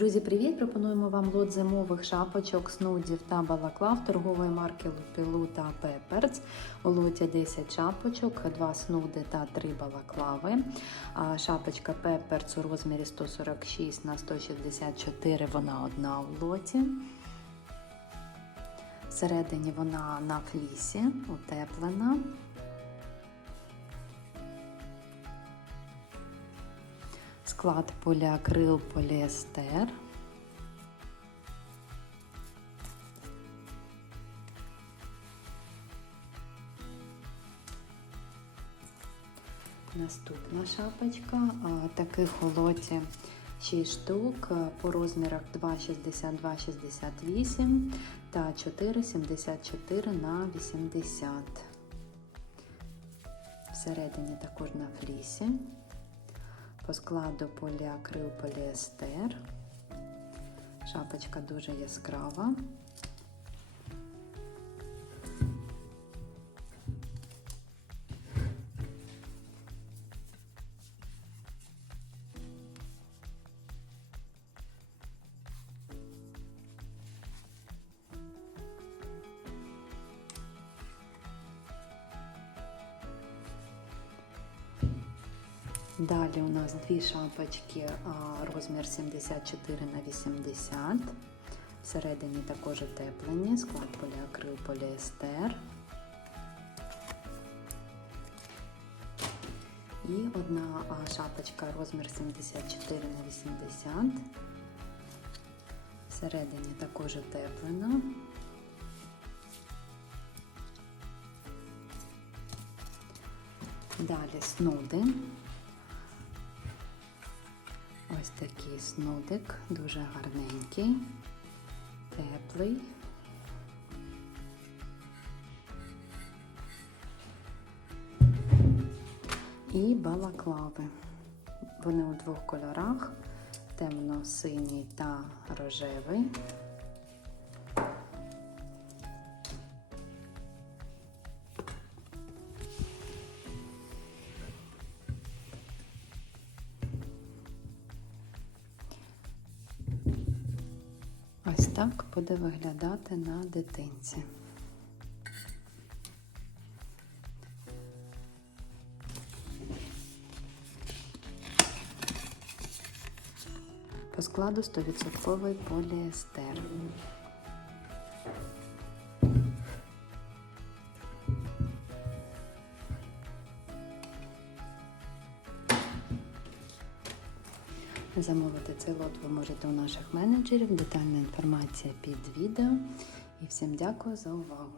Друзі, привіт! Пропонуємо вам лот зимових шапочок, снудів та балаклав торгової марки Лупілу та Пеперц. У лоті 10 шапочок, 2 снуди та 3 балаклави. Шапочка Пеперц у розмірі 146 на 164, вона одна у лоті. Всередині вона на флісі, утеплена. Склад поліакрил поліестер. Наступна шапочка. Таких у лоті 6 штук по розмірах 2,62-68 та 4,74 на 80. Всередині також на флісі. По складу поліакрил поліестер. Шапочка дуже яскрава. Далі у нас дві шапочки розмір 74 на 80. Всередині також утеплені, склад поліакрил поліестер. І одна шапочка розмір 74 на 80. Всередині також утеплена. Далі снуди. Ось такий снудик, дуже гарненький, теплий. І балаклави. Вони у двох кольорах: темно-синій та рожевий. Так буде виглядати на дитинці. По складу 100% поліестер. Замовити цей лот ви можете у наших менеджерів. Детальна інформація під відео. І всім дякую за увагу.